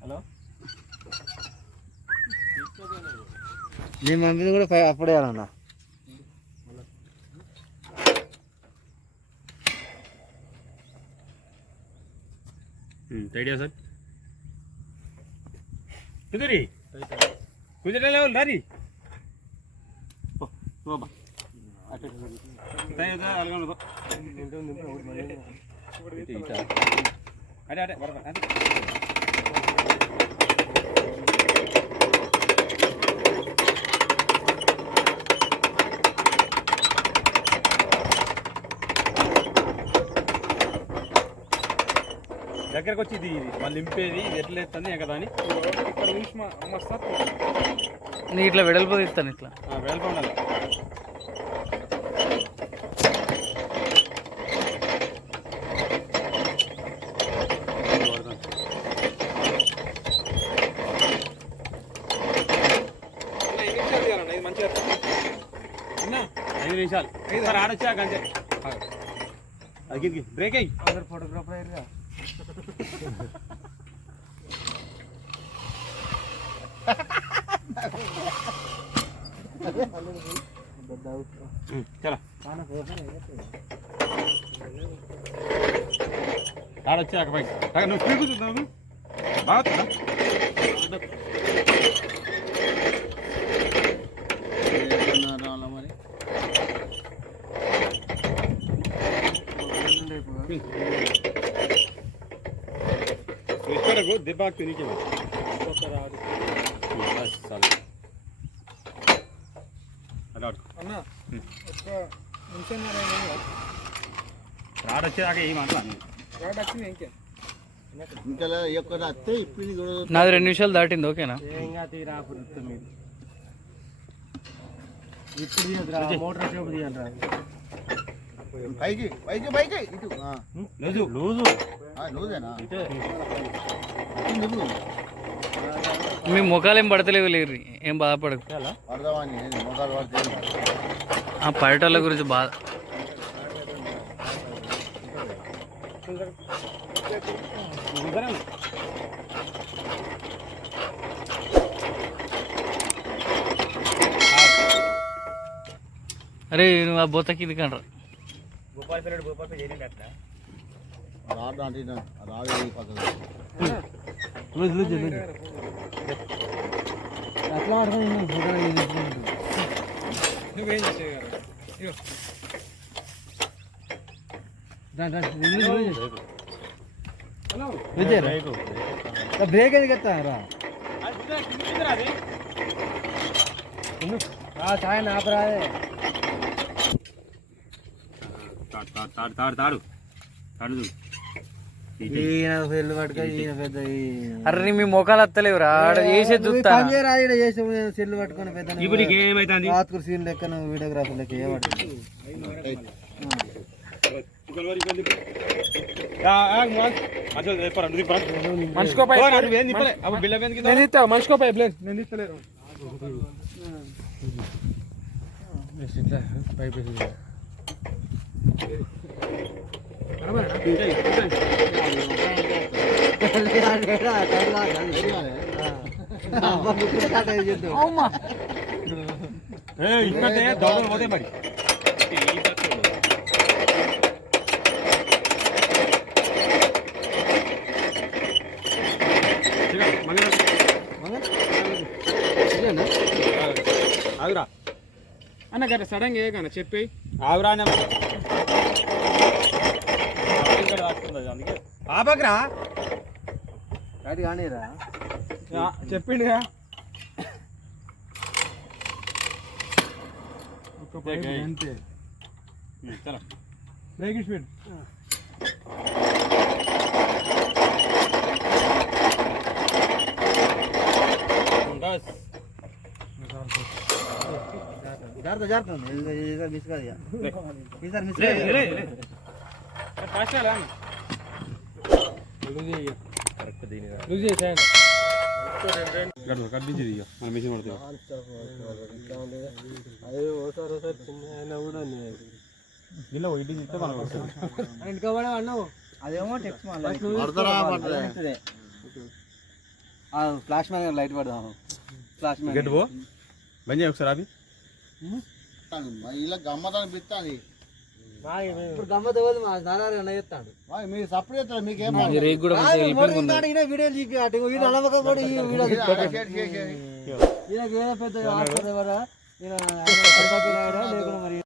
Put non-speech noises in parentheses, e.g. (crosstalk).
Hello నీ మమ్మీని కూడా పై అప్పుడే అన్న ఐడియా సార్? కుదిరి. కుదిరే లేవు దారి అదే అదే బరబర్ అదే దగ్గరకు వచ్చి ఇది మళ్ళీ నింపేది ఎట్లా ఎత్తుంది కదా అని ఇక్కడ నుంచి ఇట్లా వెడల్పు తీస్తాను ఇట్లా. ఉండాలి. ఐదు నిమిషాలు. మరి ఆడొచ్చాక అంతే అగ్గి బ్రేక్ అయ్యి ఫోటోగ్రాఫర్ అయ్యారుగా చలో. ఆడొచ్చాక పైకి. నువ్వు స్పీడ్ చూద్దాం బాగా ఎక్కడ దిబ్బాకి తిరిగి రాడ్ వచ్చింది ఇంకే. నాది రెండు నిమిషాలు దాటింది ఓకేనా? ఏంగా తీరా మీరు. ఇప్పుడు తీయదురా మోటార్ షాప్ తీయండి పైకి పైకి పైకి ఇటు. లూజు. లూజు. లూజేనా? మీ ముఖాలు ఏం పడతలేవు లేరు ఏం బాధపడకు. పడితే ఆ పడటల గురించి బాధ అరే నువ్వు ఆ బొత్తకి ఇది కండ్రా. భూపాల్ పిల్లడు భూపాల్ పిల్లడు ఏం అట్లా రాడు అంటే రాడు చేసేవి గారు ఇగో. బ్రేక్ ఆపరాదే తాడు తాడు తాడు తాడు. తాడు చూడు. ఈయన సెల్ పట్టుక ఈయన పెద్ద అరే మీ ముఖాలు వస్తలేవురా ఆడ చేసేది చూస్తా రాదు చేసి సెల్ పట్టుకొని పెద్ద ఇప్పుడు నీకు ఏమైతుంది రాత్రి సీన్ లెక్క వీడియోగ్రాఫర్ మనిషికో నేను ఇక్కడ దౌడలు పోతే మరి ఆగురా. అన్న గట్ట సడన్గా ఏగన చెప్పి ఆగురా ఇక్కడ వస్తుంది అందుకే. ఆపకరా. రెడీ కానీరా. చెప్పిండుగా. అంతే. చలో. బ్రేక్ స్పీడ్ బస్ జాగ్రత్త జాగ్రత్త. మిస్ కాదు. ఈసారి మిస్ కాదు. మిషన్ పడుతుంది అదే ఓసారి ఓసారి చిన్న అయినా కూడా ఇలా ఇటు తిస్తే మనకు వస్తుంది ఇంకా పడే అన్నావు అదేమో టెక్స్ట్? ఫ్లాష్ మ్యాన్ లైట్ పడదాం ఫ్లాష్ మ్యాన్ గట్టి పో బంద్ చేయి ఒకసారి అవి ఇలా గమ్మతాన్ని పిస్తాది ఇప్పుడు గమ్మత్ పోదు మా నాన్న అన్న చెప్తాడు మీరు సప్పుడు చేస్తారు? మీకేం ఈ రేగు కూడా మంచిగా వెళ్ళిపోయింది ఉన్నది. వీడియో చూపి అటు వీడు అనవకపోడు ఈ వీడియో ఈయనకి ఏదో పెద్ద ఆస్పత్రి ఎవరా? ఈయన (laughs) మరి